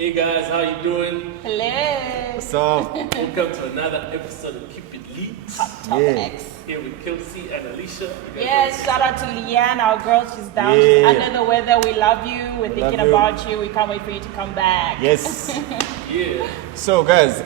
Hey guys, how you doing? Hello. What's up? Welcome to another episode of Keep It Lit. Hot topics. Here with Kelsey and Alicia. You guys Yes, shout out to Leanne, our girl. She's down. Yeah. She's under the weather. We love you. We're thinking love you. about you. We can't wait for you to come back. Yes. Yeah. So, guys,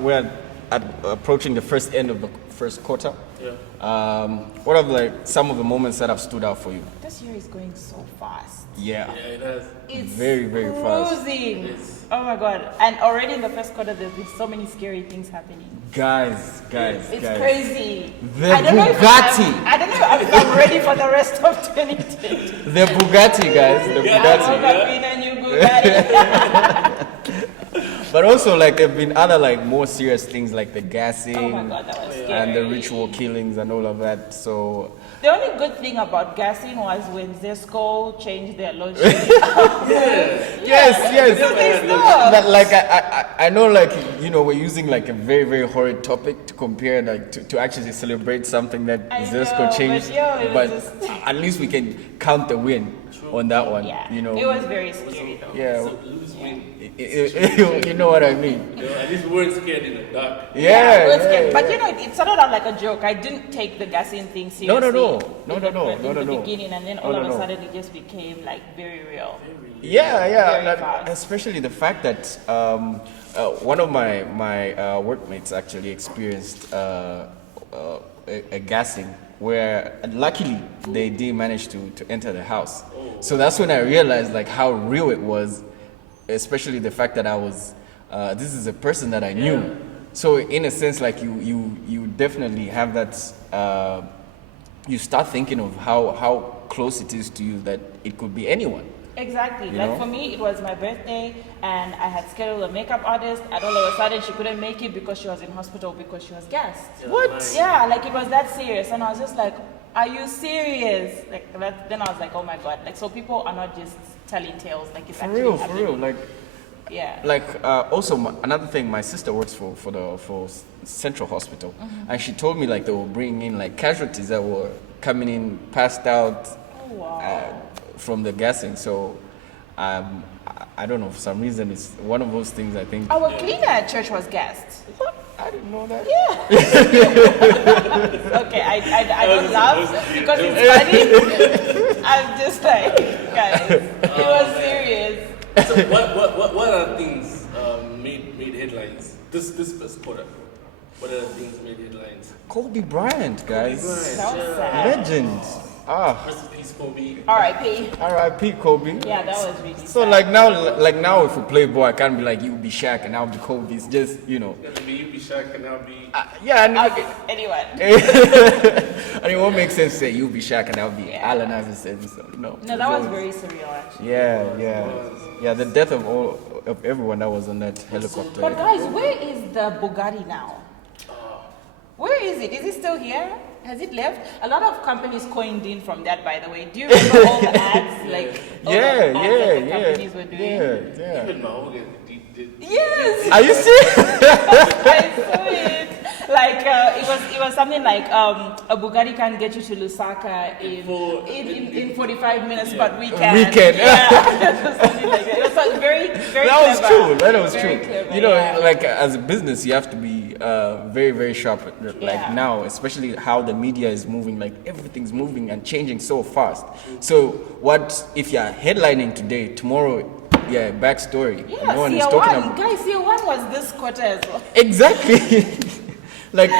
we're approaching the first end of the first quarter. Yeah. What are some of the moments that have stood out for you? This year is going so fast. Yeah. Yeah, it has. It's Very, very fast. cruising. Yes. Oh my god. And already in the first quarter, there's been so many scary things happening. Guys. It's crazy. The I don't know if Bugatti. I don't know if I'm ready for the rest of 2020. The Bugatti, guys. The Yeah. I Bugatti. woke up in a new Bugatti. But also, there have been other, more serious things like the gassing Oh my god, that was scary. and the ritual killings and all of that. So, The only good thing about gassing was when Zesco changed their load shedding. yes. They stopped. But I know we're using a very, very horrid topic to compare to actually celebrate something that I Zesco know, changed. but it was just- at least we can count the win on that one. Yeah, You know. it was very scary though. Yeah. So lose win. You know what I mean. You know, at least we weren't scared in the dark. Yeah. it was scary. yeah, But yeah. it started out like a joke. I didn't take the gassing thing seriously. No. in the No. beginning, and then all of a sudden it just became very real. Yeah. Very fast. Especially the fact that one of my workmates actually experienced a gassing where luckily they did manage to enter the house. So that's when I realized how real it was, especially the fact that I was this is a person that I knew. So in a sense, you definitely have that. You start thinking of how close it is to you that it could be anyone. Exactly. You know? For me, it was my birthday, and I had scheduled a makeup artist, and all of a sudden she couldn't make it because she was in hospital because she was gassed. What? Nice. Yeah, it was that serious, and I was just like, "Are you serious?" Then I was like, "Oh my god!" So people are not just telling tales, it's For actually real, happening. Yeah. Also another thing, my sister works for Central Hospital, and she told me they were bringing in casualties that were coming in passed out Oh wow. from the gassing. So I don't know, for some reason it's one of those things I think. Our cleaner at church was gassed. What? I didn't know that. Yeah. Okay, I don't laugh because it's funny. I'm just guys, it was serious. So what are things made headlines this first quarter? What are the things made headlines? Kobe Bryant, guys. That was sad. Legend. Rest in peace, Kobe. R.I.P. R.I.P. Kobe. Yeah, that was really So sad. now if we play ball, I can't be you be Shaq and I'll be Kobe. It's just Gonna be you be Shaq and I'll be. yeah. Okay, anyone. I mean, what makes sense to say you be Shaq and I'll be Yeah. Allen Iverson? So, no. No, that was very surreal actually. Yeah. The death of everyone that was on that helicopter. But guys, where is the Bugatti now? Where is it? Is it still here? Has it left? A lot of companies coined in from that, by the way. Do you remember all the ads, all the ads that the companies were doing? Yeah. Even Mahogan did. Yes, Are you serious? I saw it. It was something like a Bugatti can get you to Lusaka in 45 minutes, but we can. Yeah, something like that. It was very, very That was clever. true. That was Very true. clever, You know, yeah. as a business, you have to be very, very sharp. Yeah. Now, especially how the media is moving. Everything's moving and changing so fast. So, what if you're headlining today, tomorrow? Yeah, backstory. Yeah, no one is Tier talking 1. Guys, Tier 1 was this quarter as well. Exactly. Is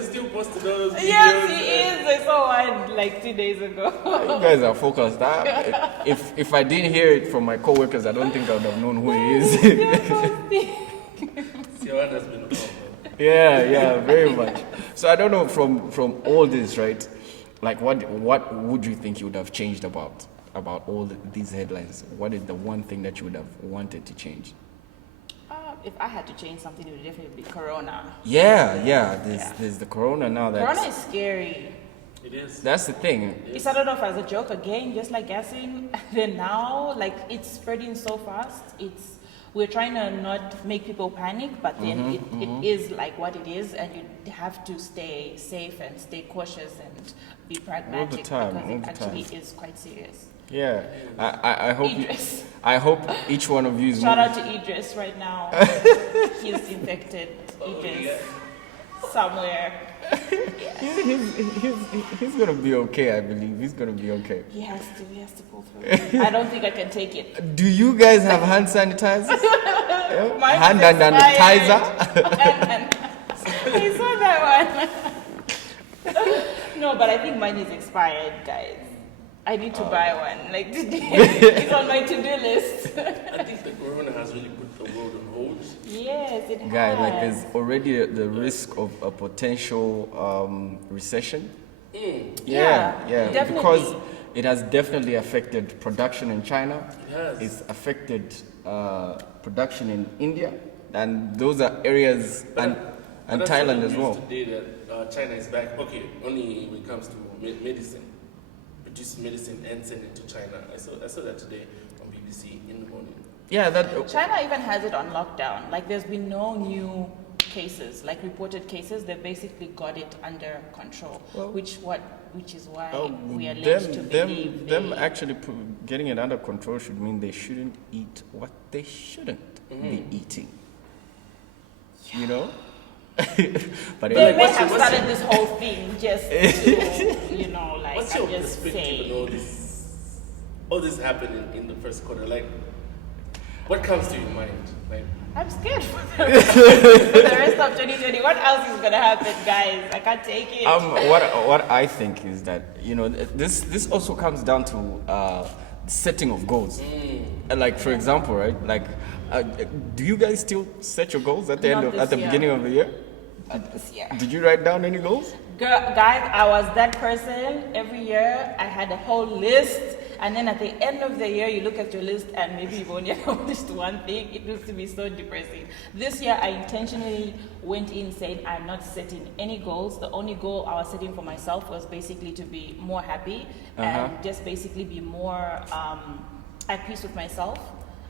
it still posted on those videos? Yes, he is. I saw one 2 days ago. You guys are focused. If I didn't hear it from my coworkers, I don't think I would have known who he is. Sierra has been on. Yeah, very much. So I don't know from all this, right? What would you think you would have changed about all these headlines? What is the one thing that you would have wanted to change? If I had to change something, it would definitely be Corona. Yeah. There's the corona now. Corona is scary. It is. That's the thing. It started off as a joke again, just like gassing. Then now, it's spreading so fast. We're trying to not make people panic, but then it is what it is, and you have to stay safe and stay cautious and be pragmatic time, because all it the actually time. is quite serious. Yeah, I hope Idris. I hope each one of you is Shout out to Idris right now. He's infected. Idris. Somewhere. he's gonna be okay. I believe he's gonna be okay. He has to pull through. I don't think I can take it. Do you guys have hand sanitizers? Yeah. Mine Hand is sanitizer. I saw that one. No, but I think mine is expired, guys. I need to buy one. Like today, it's on my to-do list. I think the corona has really put the world on hold. Yes, it Guy, has. like there's already the risk of a potential recession. Yeah, definitely. because it has definitely affected production in China. It has. It's affected production in India, and those are areas and But Thailand I as saw well. today that China is back. Okay, only when it comes to medicine, produce medicine and send it to China. I saw that today on BBC in the morning. Yeah, that. China even has it on lockdown. Like there's been no new cases, like reported cases. They basically got it under control, which is why we are led to believe them actually getting it under control should mean they shouldn't eat what they shouldn't be eating. You know. But they anyway, may have started this whole thing just to, you know, like What's I your just perspective say. on all this happening in the first quarter? Like, what comes to your mind? Like, I'm scared for the rest of 2020. What else is gonna happen, guys? I can't take it. what I think is that this also comes down to setting of goals. Like for example, right? Like, do you guys still set your goals at the Not this the year. beginning of the year? This year. Did you write down any goals? Girl, guys, I was that person. Every year, I had a whole list, and then at the end of the year, you look at your list, and maybe you've only accomplished one thing. It used to be so depressing. This year, I intentionally went in saying I'm not setting any goals. The only goal I was setting for myself was basically to be more happy and just basically be more at peace with myself.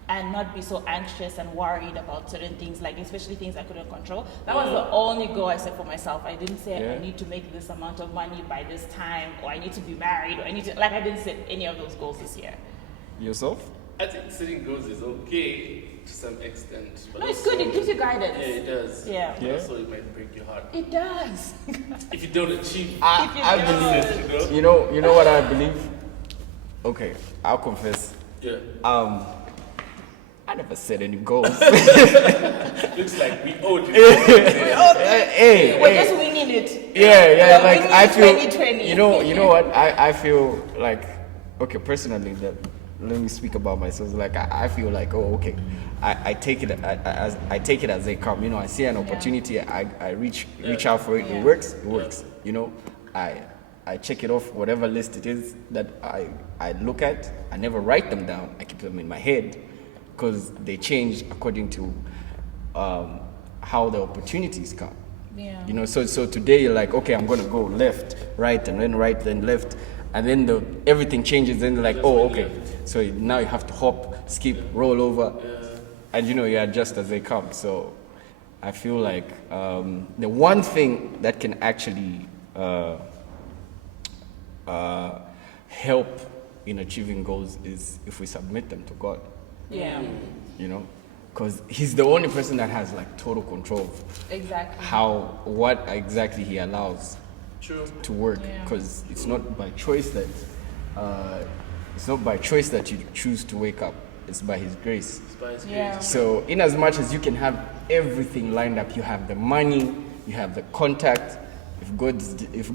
And not be so anxious and worried about certain things, like especially things I couldn't control. That was the only goal I set for myself. I didn't say I need to make this amount of money by this time, or I need to be married, or I need to, like, I didn't set any of those goals this year. Yourself? I think setting goals is okay to some extent. But No, it's also- good. It gives you guidance. Yeah, it does. Yeah. But also, it might break your heart It does. if you don't achieve. I don't. believe. You know what I believe? Okay, I'll confess. Yeah. I never set any goals. Looks like we owed you. Hey, We're just winging it. yeah. We're Like winging I feel. 2020. You know what? I feel like, okay, personally, that let me speak about myself. Like I feel like, oh, okay, I take it as I take it as they come. You know, I see an opportunity, I reach out for it. Yeah. It works. You know, I check it off whatever list it is that I look at. I never write them down. I keep them in my head because they change according to how the opportunities come. Yeah. You know, so today you're like, okay, I'm gonna go left, right, and then right, then left, and then everything changes. Then they're like, oh, okay, so now you have to hop, skip, roll over, and you know you adjust as they come. So I feel like the one thing that can actually help in achieving goals is if we submit them to God. Yeah. You know, because He's the only person that has like total control of Exactly. what exactly He allows True. to work. Yeah. Because it's not by choice that you choose to wake up. It's by His grace. Spice Yeah. Girls. So in as much as you can have everything lined up, you have the money, you have the contact. If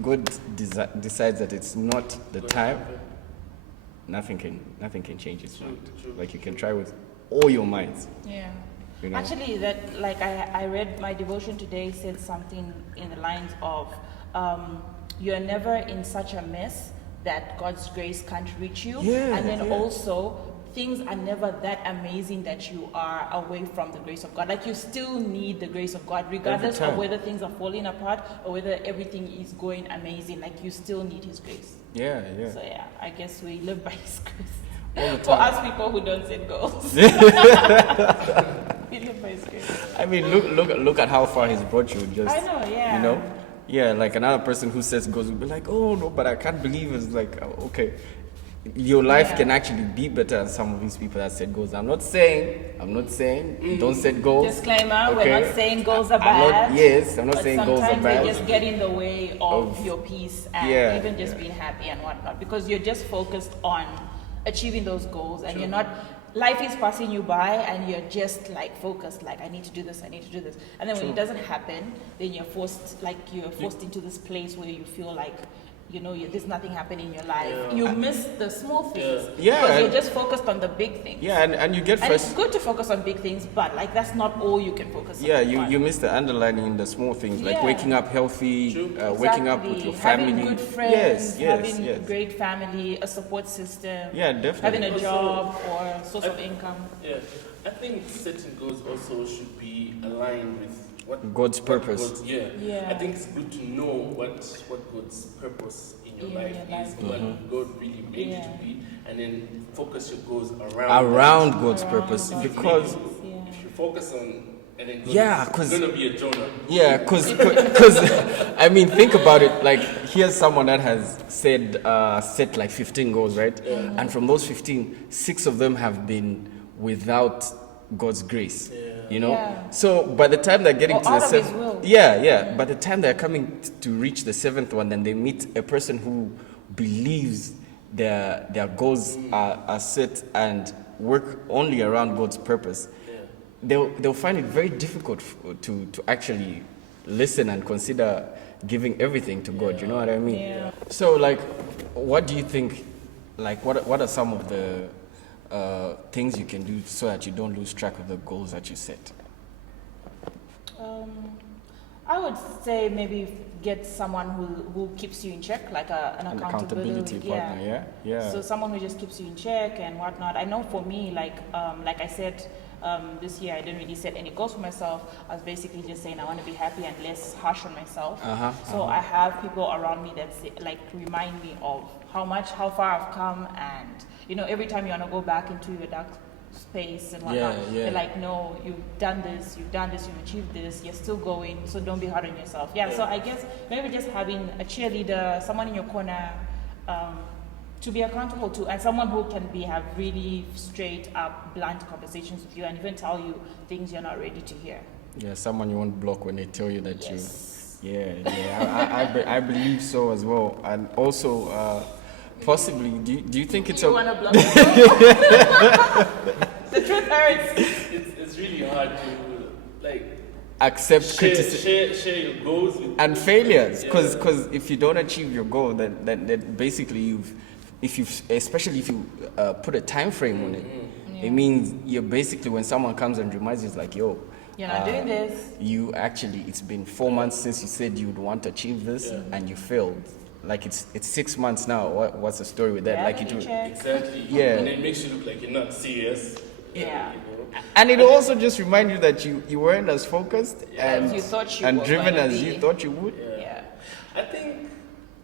God decides that it's not the time, nothing can change His mind. True. Like you can try with all your minds. Yeah. You know? Actually, that like I read my devotion today said something in the lines of, you're never in such a mess that God's grace can't reach you, and then also things are never that amazing that you are away from the grace of God. Like you still need the grace of God, regardless of whether things are falling apart or whether everything is going amazing. Like you still need His grace. Yeah. So yeah, I guess we live by His grace. All the For time. us people who don't set goals. We live by His grace. I mean, look at how far He's brought you. Just I know, yeah. You know, yeah. Like another person who says goals will be like, oh no, but I can't believe it's like, okay, your life can actually be better than some of these people that set goals. I'm not saying don't set goals. Disclaimer, okay? we're not saying goals are I'm bad. not saying goals are bad. Sometimes they just get in the way of your peace and even just being happy and whatnot, because you're just focused on achieving those goals, and you're not, life is passing you by and you're just like focused, like I need to do this, and then when it doesn't happen, then you're forced into this place where you feel like, you know, there's nothing happening in your life. You miss the small things. Because you're just focused on the big things. Yeah, and you get and it's good to focus on big things, but like that's not all you can focus on. Yeah, you miss the underlining in the small things, like waking up healthy, waking up with your family. Having good friends, having yes. great family, a support system. Yeah, definitely. Having a job or a source of income. Yeah, I think setting goals also should be aligned with God's purpose. I think it's good to know what God's purpose in your life is, what God really made you to be, and then focus your goals around God's purpose. Because if you focus on, and then because it's gonna be a Jonah. Yeah, because I mean, think about it. Like, here's someone that has set like 15 goals, right? And from those 15, 6 of them have been without God's grace. You know, so by the time they're getting to the 7th, by the time they're coming to reach the 7th one, then they meet a person who believes their goals are set and work only around God's purpose. They'll find it very difficult to actually listen and consider giving everything to God. You know what I mean? Yeah. So, like, what do you think? Like, what are some of the things you can do so that you don't lose track of the goals that you set? I would say maybe get someone who keeps you in check, like an accountability partner. Yeah. So someone who just keeps you in check and whatnot. I know for me, like I said, this year I didn't really set any goals for myself. I was basically just saying I want to be happy and less harsh on myself. So I have people around me that like remind me of how far I've come, and you know, every time you want to go back into your dark space and whatnot, they're like, no, you've done this, you've achieved this, you're still going, so don't be hard on yourself. So I guess maybe just having a cheerleader, someone in your corner to be accountable to, and someone who can have really straight up, blunt conversations with you and even tell you things you're not ready to hear. Yeah, someone you won't block when they tell you that I believe so as well. And also, possibly, do you think it's you want to block me? The truth hurts. It's really hard to like accept criticism, share your goals with and failures. Because if you don't achieve your goal, then basically especially if you put a time frame on it, it means you're basically, when someone comes and reminds you, it's like, yo, you're not doing this. You actually, it's been 4 months since you said you'd want to achieve this, and you failed. Like, it's 6 months now. What's the story with that? Like, exactly. Yeah. And it makes you look like you're not serious. Yeah. You know? And it also just reminds you that you weren't as focused and you thought you and were driven gonna as be. you thought you would. Yeah. I think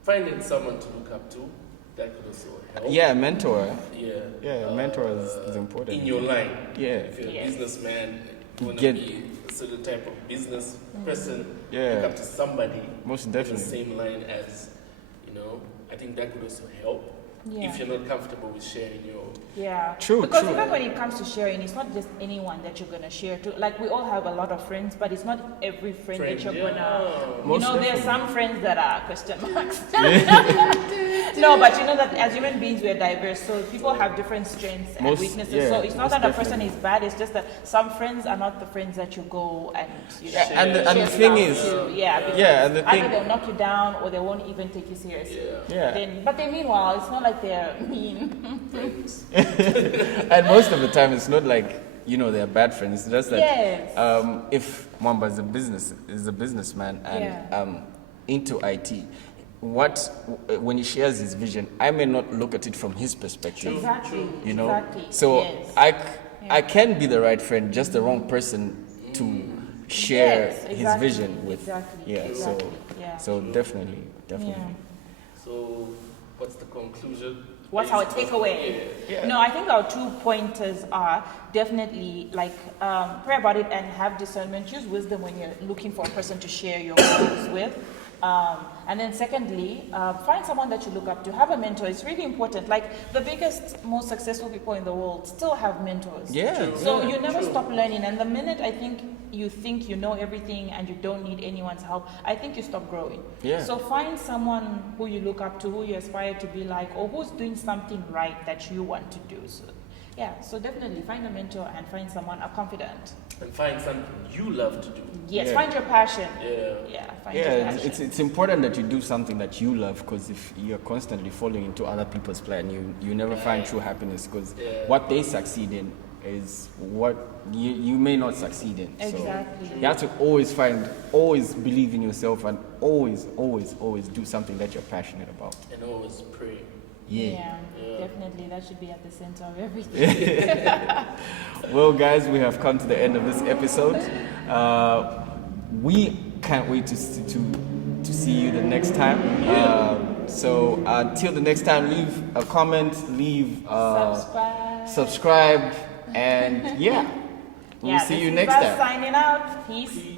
finding someone to look up to, that could also help. Yeah, a mentor. Yeah. A mentor is important. In your line. Yeah. If you're a businessman, you want Get- to be a certain type of business person, Yeah. look up to somebody Most in definitely. the same line as, you know, I think that could also help. Yeah. If you're not comfortable with sharing your... True. Because even when it comes to sharing, it's not just anyone that you're going to share to. Like, we all have a lot of friends, but it's not every friend that you're going to... You know, there are some friends that are question marks. No, but you know that as human beings, we're diverse. So people have different strengths and weaknesses. So it's not that a person is bad. It's just that some friends are not the friends that you go and you know, and the share thing stuff is... to. and the Either thing... they'll knock you down or they won't even take you seriously. Yeah. But then meanwhile, it's not like they're mean. And most of the time, it's not like, you know, they're bad friends. It's just that if Mwamba is a businessman and into IT, when he shares his vision, I may not look at it from his perspective. Exactly. You know, Exactly. so I can be the right friend, just the wrong person to share his vision with. So definitely. So, what's the conclusion? What's our takeaway? No, I think our 2 pointers are definitely like pray about it and have discernment. Use wisdom when you're looking for a person to share your goals with. And then secondly, find someone that you look up to. Have a mentor. It's really important. Like the biggest, most successful people in the world still have mentors. Yeah. So you never stop learning. And the minute I think you know everything and you don't need anyone's help, I think you stop growing. Yeah. So find someone who you look up to, who you aspire to be like, or who's doing something right that you want to do. So yeah, so definitely find a mentor and find someone, a confidant. And find something you love to do. Yes, Yeah. find your passion. Yeah. Find your Yeah, passion. it's important that you do something that you love, because if you're constantly falling into other people's plan, you never find true happiness, because what they succeed in is what you may not succeed in. Exactly. So you have to always believe in yourself, and always do something that you're passionate about. And always pray. Yeah, definitely. That should be at the center of everything. Well, guys, we have come to the end of this episode. We can't wait to see you the next time. So until the next time, leave a comment, subscribe, and we'll see you next time. Signing out. Peace.